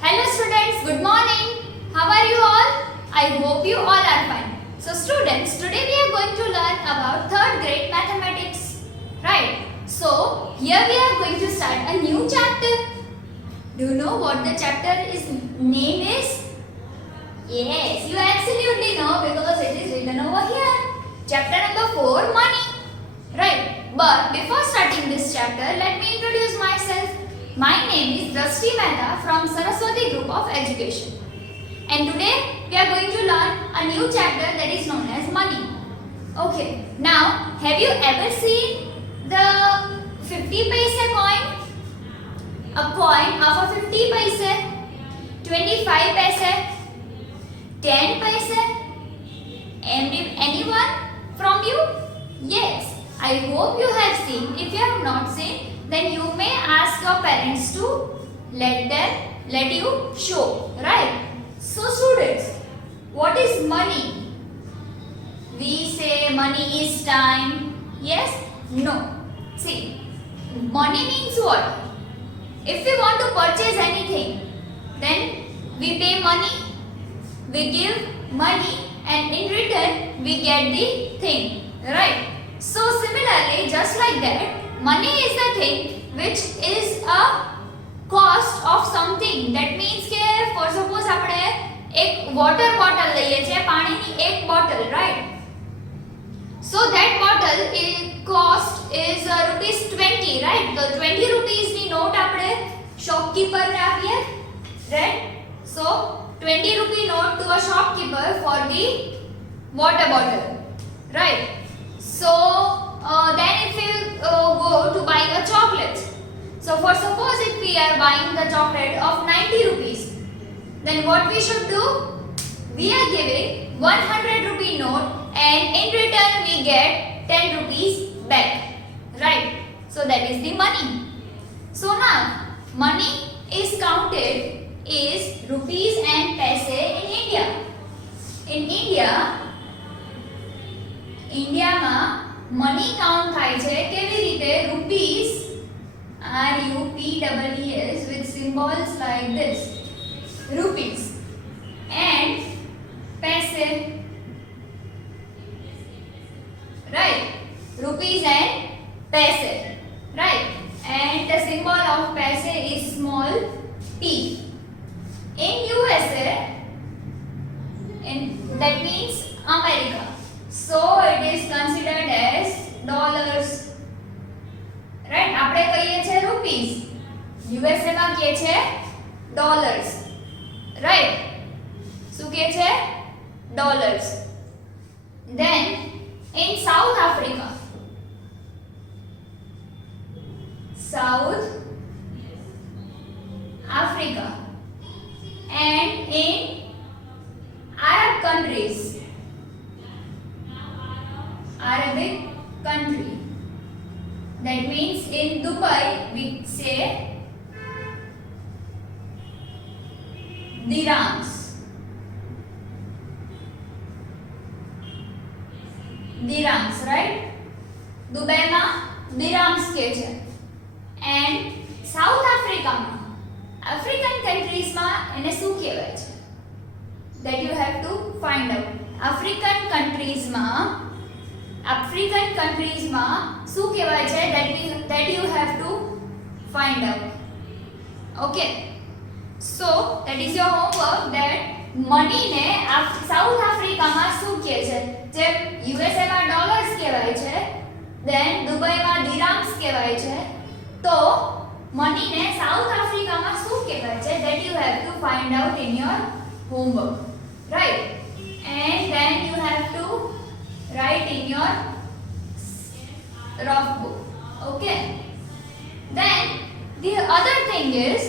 Hello students, good morning. How are you all? I hope you all are fine. So students, today we are going to learn about 3rd grade mathematics. Right? So here we are going to start a new chapter. Do you know what the chapter name is? Yes, you absolutely know because it is written over here. Chapter number 4, money. Right? But before starting this chapter, let me introduce myself. My name is Drashti Mehta from Saraswati Group of Education. And today we are going to learn a new chapter that is known as money. Okay, now have you ever seen the 50 paise coin? A coin of a 50 paise, 25 paise, 10 paise? Anyone from you? Yes, I hope you have seen. If you have not seen, then you may ask your parents to let you show, right? So students, what is money? We say money is time. Yes? No. See, money means what? If we want to purchase anything, then we pay money, we give money, and in return we get the thing, right? So similarly, just like that, money is the thing which is a cost of something. That means કે for suppose આપણે એક water bottle લઈએ છે, પાણીની એક bottle, right? So that bottle cost is rupees 20, right? તો 20 rupees ની note આપણે shopkeeper ને આપીએ, right? So 20 rupee note to a shopkeeper for the water bottle, right? So then if we go to buy a chocolate, so for suppose if we are buying the chocolate of 90 rupees, then what we should do? We are giving 100 rupee note and in return we get 10 rupees back, right? So that is the money. So now money is counted is rupees and paise in India. In India money count થાય છે કેવી રીતે? Rupees, RUPEES, with symbols like this, rupees, and paise, right? Rupees and paise, right? And the symbol of paise is small p. In USA, that means America, so it is considered as dollars, right? આપણે કહીએ છે rupees, USA માં કહે છે dollars, right? શું કહે છે? dollars. Then in South Africa, and in Arab countries, Arabic country, that means in Dubai we say dirhams, right? Dubai માં dirhams કહે છે. And South Africa માં, African countries માં એને શું કહેવાય છે? That you have to find out. African countries માં શું કહેવાય છે? That you have to find out. Okay. So that is your homework, that money ને South Africa માં શું કહે છે? જેમ USA માં dollars કહેવાય છે, then Dubai માં dirhams કહેવાય છે, તો money ને South Africa માં શું કહેવાય છે? That you have to find out in your homework, right? And then you have to write in your rough book. Okay. Then the other thing is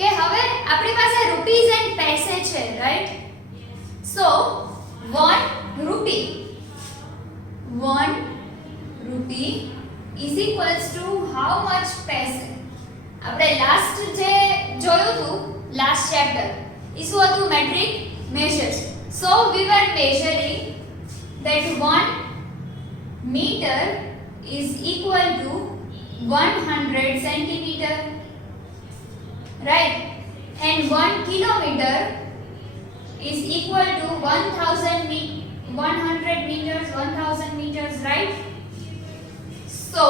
કે હવે આપણી પાસે rupees and paise છે, right? So 1 rupee is equals to how much paise? આપણે last જે જોયું હતું last chapter, એ શું હતું? metric measures. So we were measuring that 1 meter is equal to 100 centimeter, right? and 1 kilometer is equal to 100 meters, 1000 meters, right? So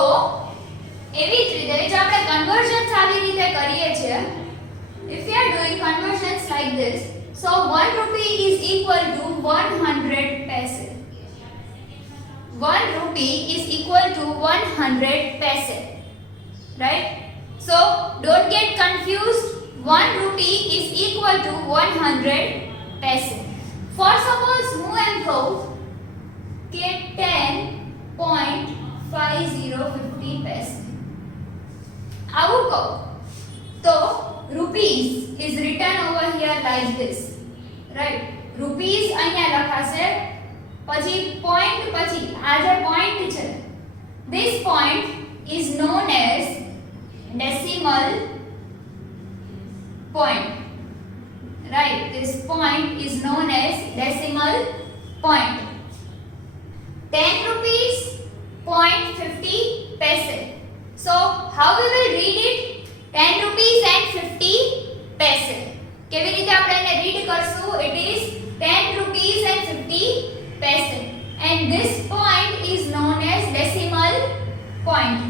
એવી જ રીતે જો આપણે કન્વર્ઝન્સ આવી રીતે કરીએ છીએ, if we are doing conversions like this, so 1 rupee is equal to 100 paise. 1 rupee is equal to 100 paise, right? So don't get confused. 1 rupee is equal to 100 paise. For suppose હું એમ કહું કે 10.5050 paise, આવું કહું તો rupees is written over here like this, right? rupees અહીંયા લખાશે, પછી point, પછી આ જે point છે, this point is known as decimal point, right? This point is known as decimal point. 10 rupees 0.50 paise. So how we will read it? 10 rupees and 50 paise. કેવી રીતે આપણે એને રીડ કરશું? It is 10 rupees and 50 paise, and this point is known as decimal point.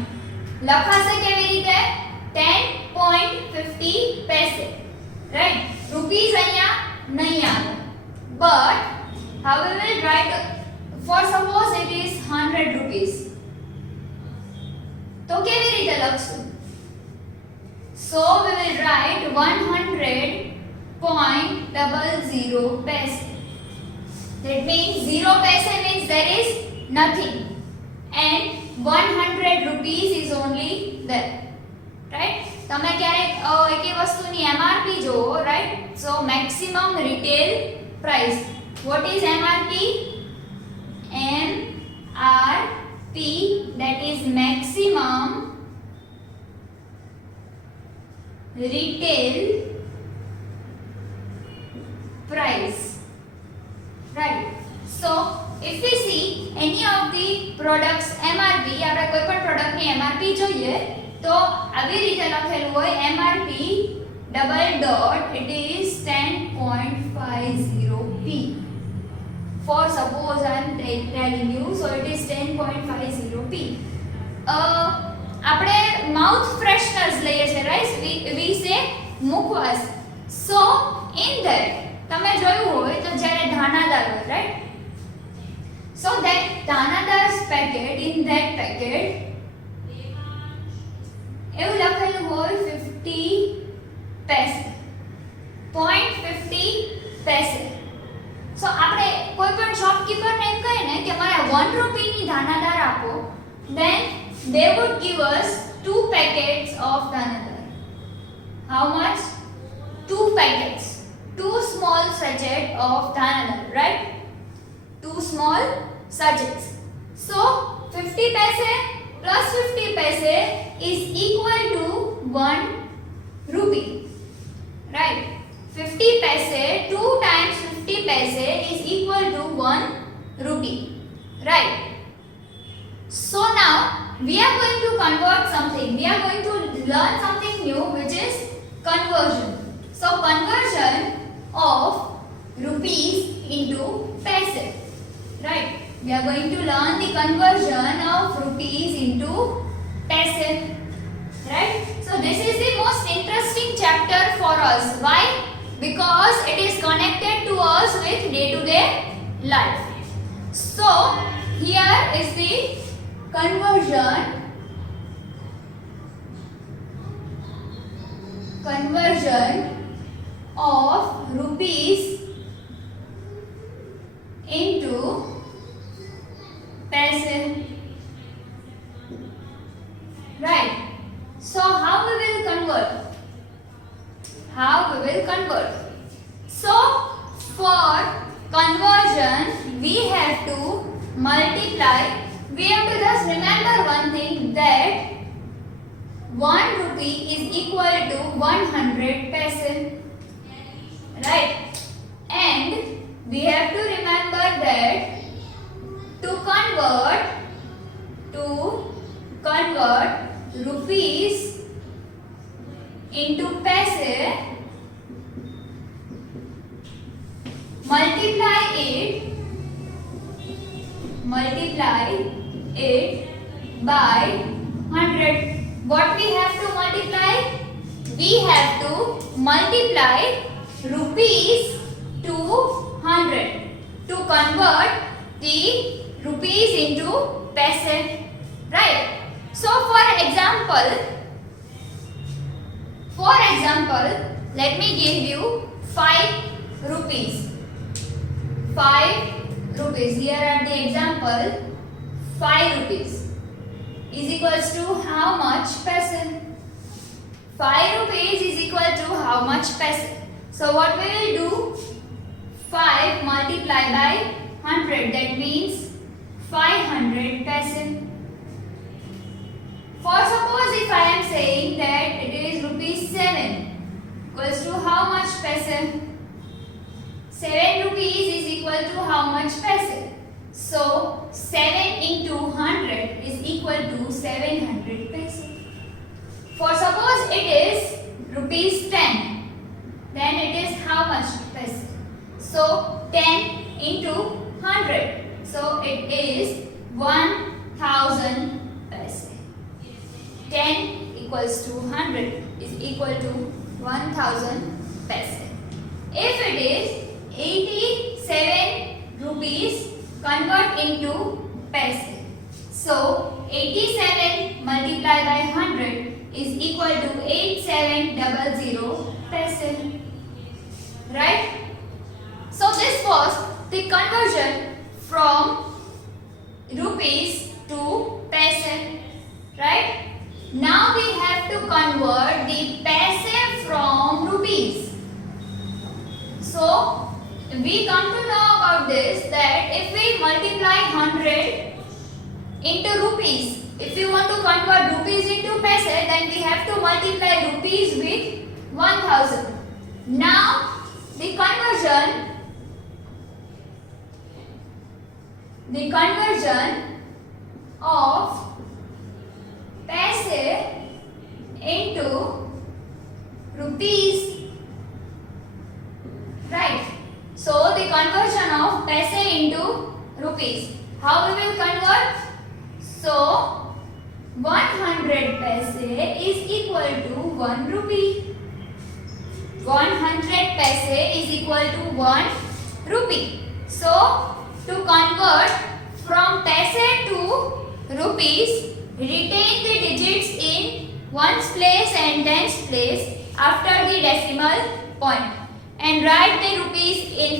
લખાશે કેવી રીતે? 10.50 paise, right? rupees અહીંયા નહીં આવે, but how we will write? For suppose it is 100 rupees, તો કેવી રીતે લખશું? So we will write 100.00 paise. That means 0 paise means there is nothing, and 100 rupees is only there, right? તમે ક્યારેક એકે વસ્તુની MRP જોવો, right? So maximum retail price. What is MRP? MRP, that is maximum retail price, right? So if we see any of the products MRP, આપણે કોઈ પણ પ્રોડક્ટની MRP જોઈએ તો આવી રીતે લખેલું હોય MRP double dot, it is 10.50p. For suppose I am telling you, so it is 10.50p. આપણે mouth fresheners લઈએ છે, right? we say મુખવાસ. So in that તમે જોયું હોય તો જ્યારે દાણાદાર હોય, right? So that દાણાદાર's packet, in that packet એવું લખેલું હોય 50 paise, 0.50 paise. So આપણે કોઈ પણ શોપકીપર ને એમ કહે ને કે મારે 1 રૂપિયાની દાણાદાર આપો, then they would give us 2 packets of દાણાદાર. How much? 2 packets, 2 small sachets of દાણાદાર, right? 2 small sachets. So 50 paise plus 50 paise is equal to 1 rupee, right? 50 paise 2 times 50 paise is equal to 1 rupee, right? So now we are going to convert something. We are going to learn something new, which is conversion. So conversion of rupees into paise, right? We are going to learn the conversion of rupees into paise, right? So this is the most interesting chapter for us. Why? Because it is connected to us with day-to-day life. So here is the conversion of rupees into paise, right? So how we will convert? So for conversion we have to multiply. We have to just remember one thing, that 1 rupee is equal to 100 paise, right? And we have to remember that to convert rupees into paise, multiply it by 100. What we have to multiply? We have to multiply rupees to 100 to convert the rupees into paise, right? So for example, let me give you 5 rupees. 5 rupees. Here are the example. 5 rupees is equals to how much paise? 5 rupees is equal to how much paise? So what we will do? 5 multiplied by 100, that means 500 paise. For suppose if I am saying that it is rupees 7 equals to how much paise? 7 rupees is equal to how much paise? So 7 into 100 is equal to 700 paise. For suppose it is rupees 10, then it is how much paise? So 10 into 100, so it is 1000 paise. 10 equals to 100 is equal to 1000 paise. If it is 87 rupees, convert into paise. So 87 multiplied by 100 is equal to 8700 paise. Right? So this was the conversion from rupees to paise. Right? Now we have to convert the paise from rupees. So we come to know about this, that if we multiply 100 into rupees, if you want to convert rupees into paise, then we have to multiply rupees with 1000. Now the conversion of paise into rupees, right? So the conversion of paise into rupees, how we will convert? So 100 paise is equal to 1 rupee. 100 paise is equal to 1 rupee. So to convert from paise to rupees, retain the digits in ones place and tens place after the decimal point, and write the rupees in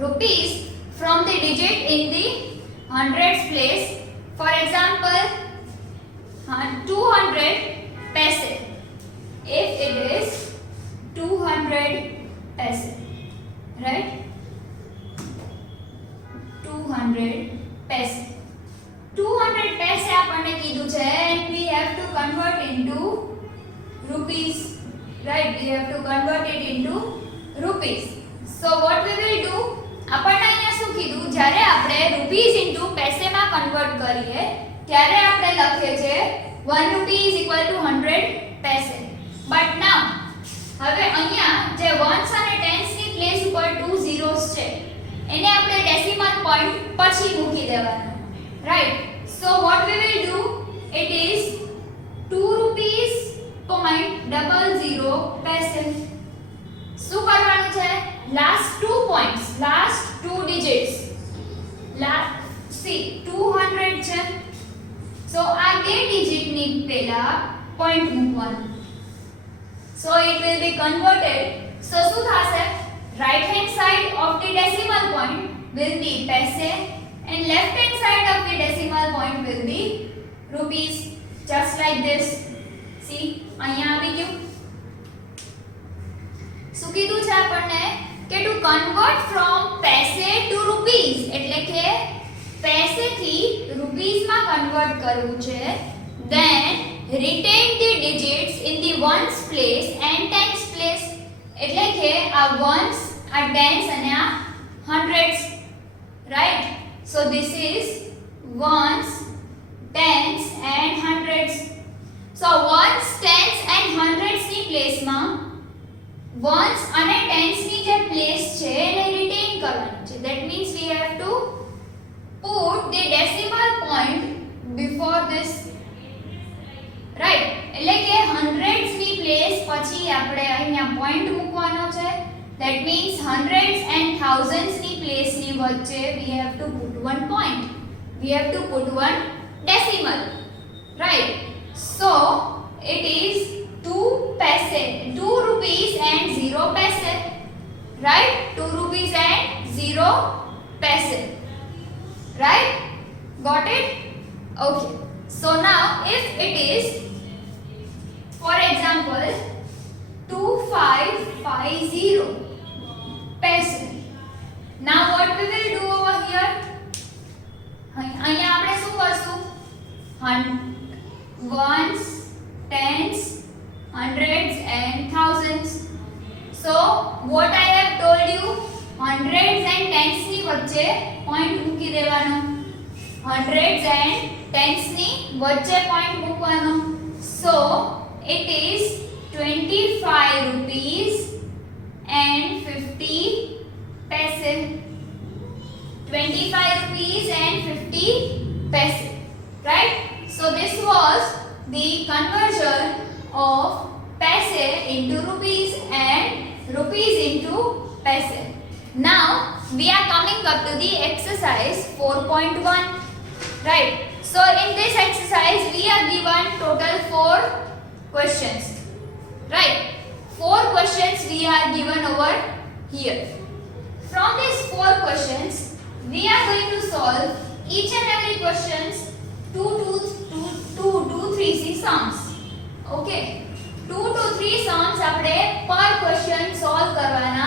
rupees from the digit in the hundreds place. For example, 200 paise. If it is 200 paise, right? 200 paise. 200 paise આપણને કીધું છે, and we have to convert into rupees, right? We have to convert it into rupees. So what we will do? આપણને અહીંયા શું કીધું? જ્યારે આપણે rupees into paise માં કન્વર્ટ કરીએ ત્યારે આપણે લખીએ છે 1 rupee is equal to 100 paise. But now હવે અહીંયા જે ones અને tens ની પ્લેસ ઉપર 2 zeros છે, એને આપણે ડેસિમલ પોઈન્ટ પછી મૂકી દેવાનું. Right? So what we will do? It is 2 rupees point 00 paise. શું કરવાનું છે? Last 2 points, last 2 digits. See 200 છે. So આ બે digit ની પહેલા point મૂકવાનું. So it will be converted. So શું થશે? Right hand side of the decimal point will be paise and left hand side of the decimal point will be rupees, just like this. See, અહીંયા આવી ગયું. શું કીધું છે આપણને કે to convert from paise to rupees, એટલે કે paise થી rupees માં convert કરવું છે, then retain the digits in the ones place and tens place. એટલે કે આ ones, આ tens અને આ hundreds, right? So this is ones, tens and hundreds. So ones, tens and hundreds ની પ્લેસમાં ones અને tens ની જે પ્લેસ છે એને retain That means hundreds and thousands ની place ની વચ્ચે we have to put one point. We have to put one decimal. Right? So it is 2 paise, 2 rupees and 0 paise. Right? 2 rupees and 0 paise. Right? Got it? Okay. So now if it is, for example, 2550 paise. Now what we will do over here? અહીંયા આપણે શું કરશું? Ones, tens, hundreds and thousands. So what I have told you, hundreds and tens ની વચ્ચે point મૂકી દેવાનો. Hundreds and tens ની વચ્ચે point મૂકવાનો. So it is 25 rupees and 50 paise. 25 rupees and 50 paise. Right? So this was the conversion of paise into rupees and rupees into paise. Now we are coming up to the exercise 4.1. Right? So in this exercise we are given total 4 questions. Right? 4 questions we are given over here. From these 4 questions we are going to solve each and every questions 2 to 3 sums. Okay? 2 to 3 sums આપણે per question solve કરવાના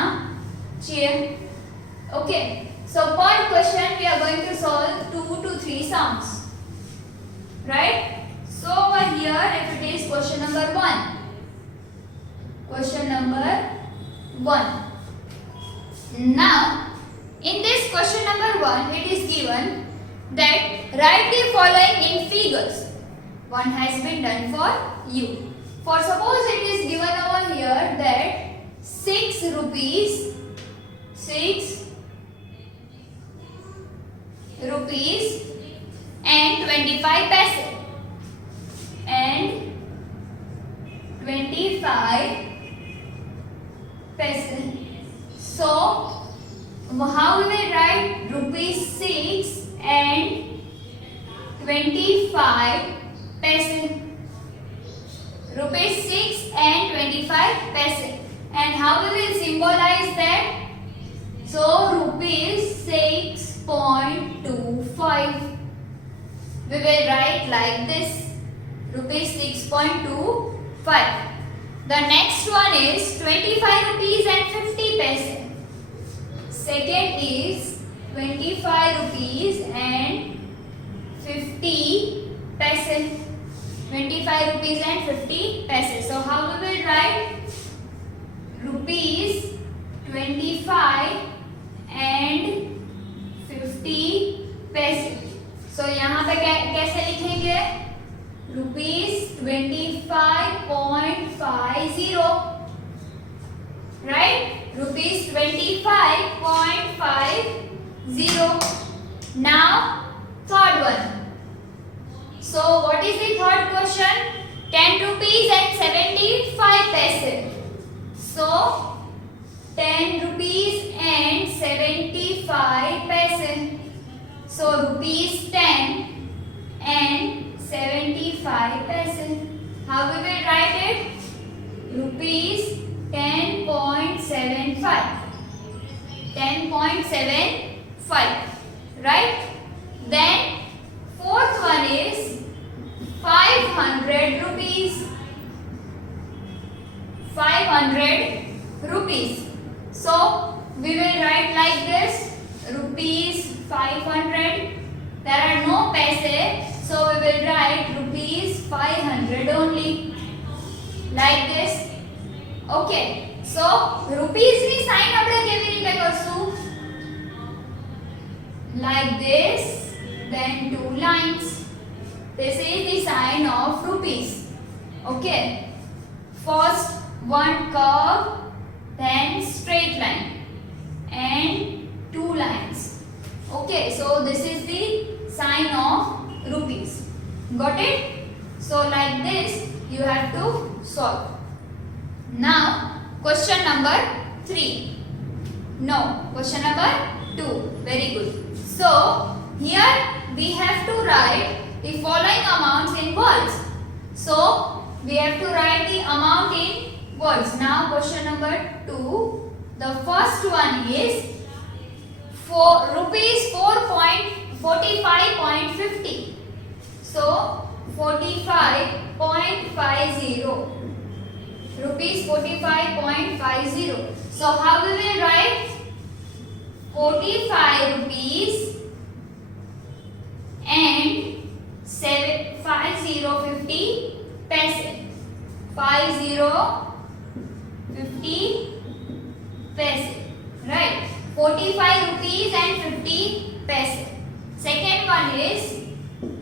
છીએ. Okay? So per question we are going to solve 2 to 3 sums. Right? So over here if it is question number 1. Question number 1. Now in this question number 1 it is given that write the following in figures. One has been done for you. For suppose it is given over here that 6 rupees and 25 paise and 25 paise. So how we will write rupees 6 and 25 paise. Rupees 6 and 25 paise. And how we will symbolize that? So rupees 6.25. We will write like this. Rupees 6.25. The next one is 25 rupees and 50 paise. Second is 25 rupees and 50 paise. 25 rupees and 50 paise. So how we will write? Rupees 25 and 50 paise. So यहाँ पे कैसे लिखेंगे? Rupees 25.50. Right? Rupees 25.50. Now third one. So what is the third question? 10 rupees and 75 paise. So 10 rupees and 75 paise. So rupees 10 and 75 paise. How we will write it? Rupees 10.75. 10.75. Right? Then fourth one is 500 rupees. 500 rupees. So we will write like this. Rupees 500. There are no paise. So we will write rupees 500 only. Like this. Okay. So rupees ni sign આપણે કેવી રીતે કરશું? Like this. Then 2 lines. This is the sign of rupees. Okay. First one curve, then straight line and 2 lines. Okay, so this is the sign of rupees. Got it? So like this you have to solve. Now question number 3. No. Question number 2. Very good. So, here we have to write the following amounts in words. So, we have to write the amount in words. Now, question number 2. The first one is rupees 45.50. So, 45.50. Rupees 45.50. So, how we will write 45 rupees and 50 paise. 50 paise. Right. 45 rupees and 50 paise. Second one is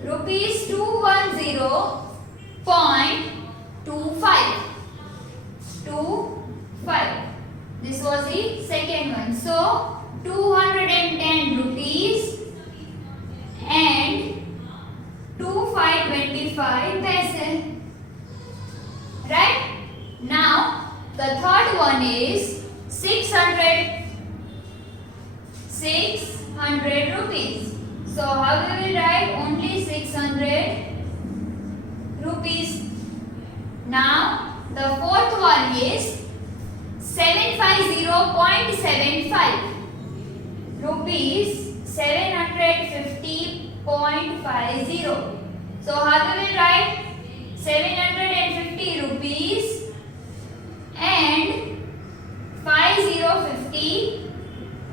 rupees 210.25. 25. This was the second one. So 210 rupees and 2525 paise. Right? Now the third one is 600 rupees. So how we will write? Only 600 rupees. Now the fourth one is 750.75 rupees. 750.50. So how we will write? 750 rupees and 50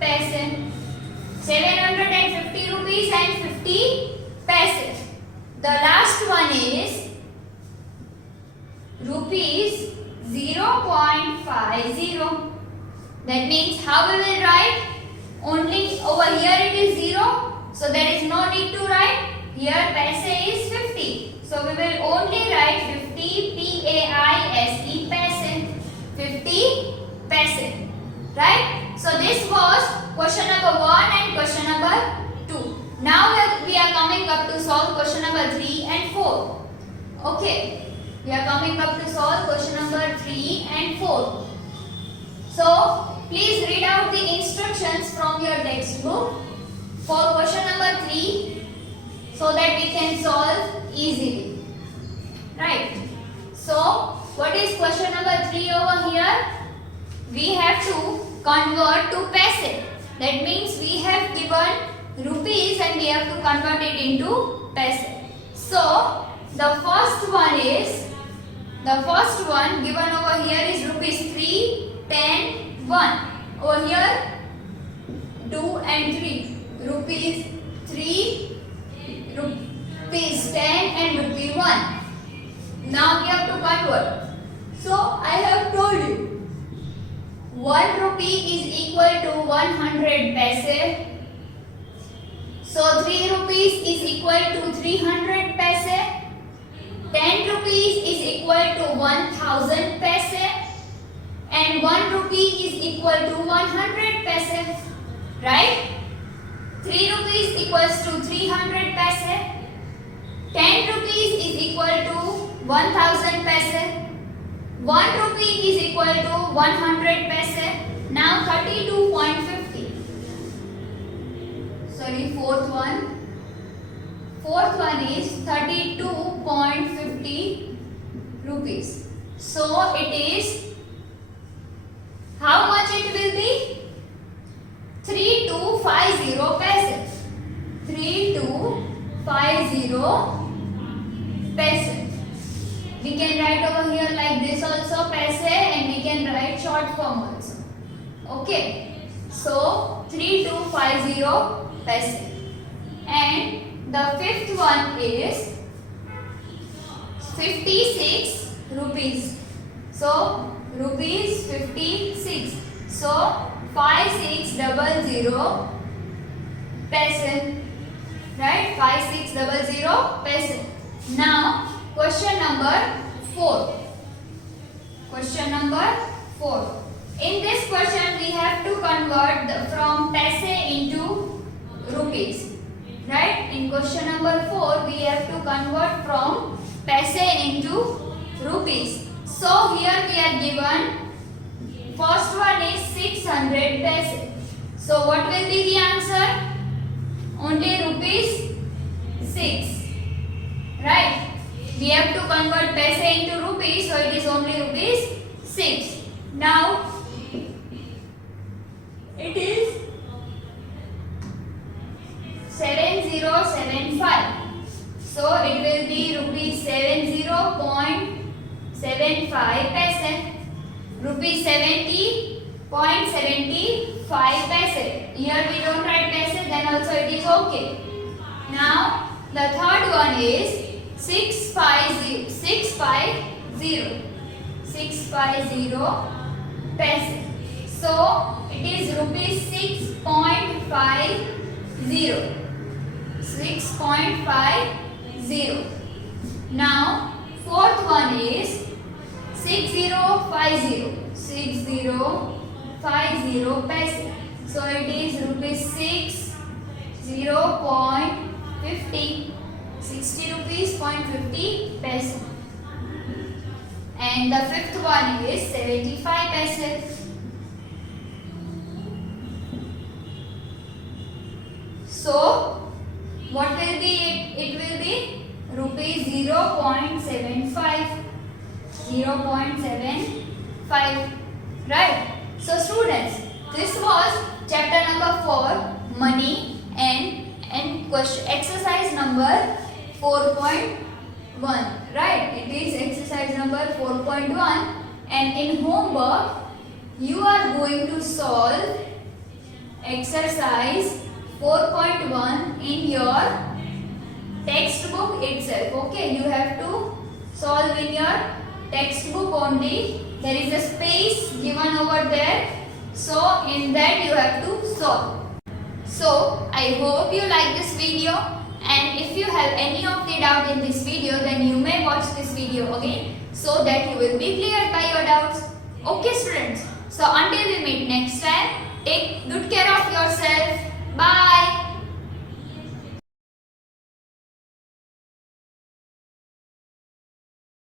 paise. 750 rupees and 50 paise. The last one is rupees 0.50. That means how we will write? Only over here it is 0. So there is no need to write. Here paise is 50. So we will only write 50 PAISE paise. 50 paise. Right? So this was question number 1 and question number 2. Now we are coming up to solve question number 3 and 4. Okay. We are coming up to solve question number 3 and 4. So, please read out the instructions from your textbook for question number 3 so that we can solve easily. Right. So, what is question number 3 over here? We have to convert to paise. That means we have given rupees and we have to convert it into paise. So, the first one given over here is rupees 3, 10, 1. Over here 2 and 3. Rupees 3, rupees 10 and rupee 1. Now we have to convert. So I have told you 1 rupee is equal to 100 paise. So 3 rupees is equal to 300 paise. 10 rupees is equal to 1000 paise. And 1 rupee is equal to 100 paise. Right? 3 rupees equals to 300 paise. 10 rupees is equal to 1000 paise. 1 rupee is equal to 100 paise. Now 32.50. Sorry, fourth one. Fourth one is 32.50 rupees. So it is, how much it will be? 3250 paise. 3250 paise. We can write over here like this also paise, and we can write short form also. Okay. So 3250 paise. And the fifth one is 56 rupees. So rupees 56. So 5600 paise. Right? 5600 paise. Now question number 4. Question number 4. In this question we have to convert from paise into rupees. Right? In question number 4 we have to convert from paise into rupees. So here we are given first one is 600 paise. So what will be the answer? Only rupees 6. Right? We have to convert paise into rupees, so it is only rupees 6. Now it is 7075. So it will be rupees 70.75 paise. Rupees 70.75 paise. Here we don't write paise, then also it is okay. Now the third one is 650 paise. So it is rupees 6.50. 6.50. Now fourth one is 6050 paise. So it is rupees 60.50. 60 rupees 0.50 paise. And the fifth one is 75 paise. So what will be it? It will be rupees 0.75. 0.75. Right? So students, this was chapter number 4, money, and question exercise number 4.1. Right? It is exercise number 4.1, and in homework you are going to solve exercise 4.1 in your textbook itself. Okay, you have to solve in your textbook only. There is a space given over there, so in that you have to solve. So I hope you like this video, and if you have any of the doubt in this video, then you may watch this video again so that you will be cleared by your doubts. Okay students, so until we meet next time, take good care of yourself. Bye.